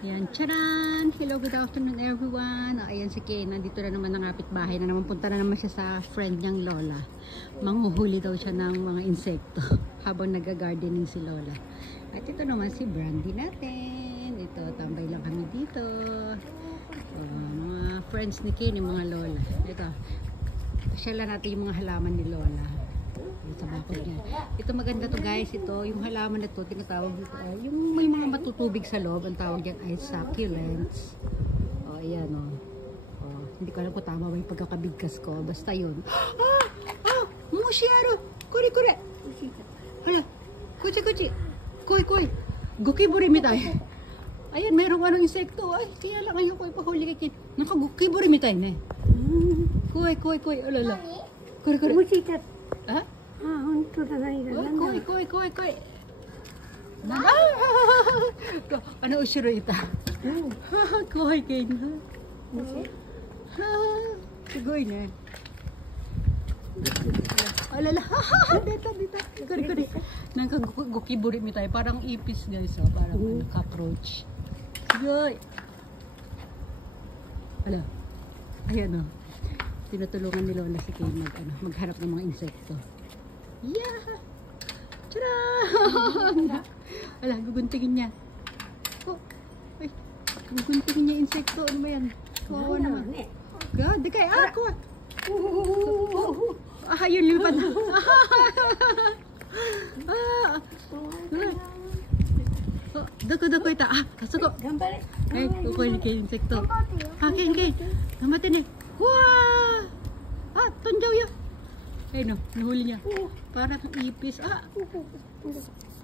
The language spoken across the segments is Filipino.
Ayan, charan! Hello, good afternoon everyone. Ayan si Kay, nandito na naman ang kapitbahay na naman. Punta na naman siya sa friend niyang Lola. Manghuhuli daw siya ng mga insekto habang nag-gardening si Lola. At ito naman si Brandy natin. Ito, tambay lang kami dito. Mga friends ni Kay, mga Lola. Ito, pasyalan natin yung mga halaman ni Lola. Sa bakod niya. Ito maganda to guys. Ito, yung halaman na to, tinatawag dito. Yung may mga matutubig sa loob, ang tawag yan ay succulents. O, ayan o. Hindi ko alam kung tama ba yung pagkakabigkas ko. Basta yun. Mushiyaro! Kuri! Hala! Kuchi! Koy! Gukiburi mitai. Ayan, mayroong anong insekto. Ay, kaya lang ayaw ko ipahuli kay Kin. Nakagukiburi mitai ne. Koy. Alala. Kuri. Mushikat. Ha? Honto da nai da. Koy. Ano usiro ita? Koy Kin. Sigoy ne. Alala. Dito. Kuri. Nangkagukiburi mi tayo. Parang ipis guys. Parang cockroach. Sigoy. Ala. Ayan o. Tinutulungan ni Lola si Kay maghanap ng mga insekto. Yeah! Tcharan! Ala, guguntingin niya. Ay, guguntingin niya insekto. Ano ba yan? Kawawa naman. God, di kay ako. Yun, lipad na. Dako ita. Kasuko. Ay, kukuhin kay insekto. Kay. Gamatin eh. Wow! Tunjaw yun. Ay no, nahuli niya. Parang ipis.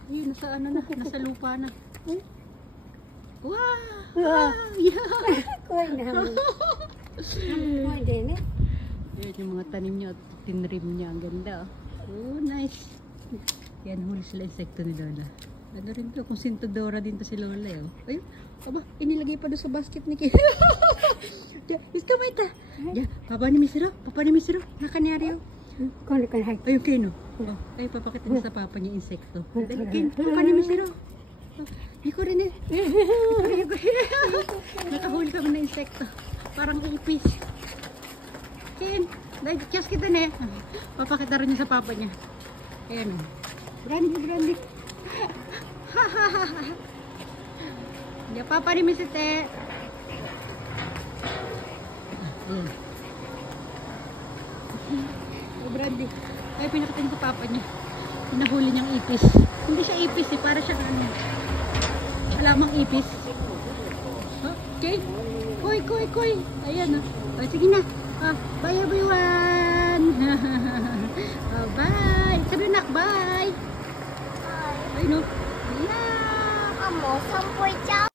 Ayun, nasa lupa na. Wow! Koy naman. Koy din eh. Ayan yung mga tanim niya at tinrim niya. Ang ganda. Oh, nice. Yan, huli sila insekto ni Lola. Ano rin to, kung sintodora din to si Lola. Ayun, inilagay pa doon sa basket ni Kay. Gusto mo ita? Papa ni Misiro, nakanyari. Koy. Ayun, Kino. Ay, papakita niya sa papa niya insekto. Kin, papa ni Misiro. Iko rin eh. Nakahuli kami na insekto. Parang ipis. Kin, just kita na eh. Papakita rin niya sa papa niya. Ayan o. Brandy. Ya, papa ni Misite. Brandy. Ay, pinakatin sa papa niya. Pinahuli niyang ipis. Hindi siya ipis eh. Para siyang alamang ipis. Okay. Koy. Ayan o. Sige na. Bye everyone. Bye. Sabi nak, bye. Bye no. Yeah. Amo, sampoy chow.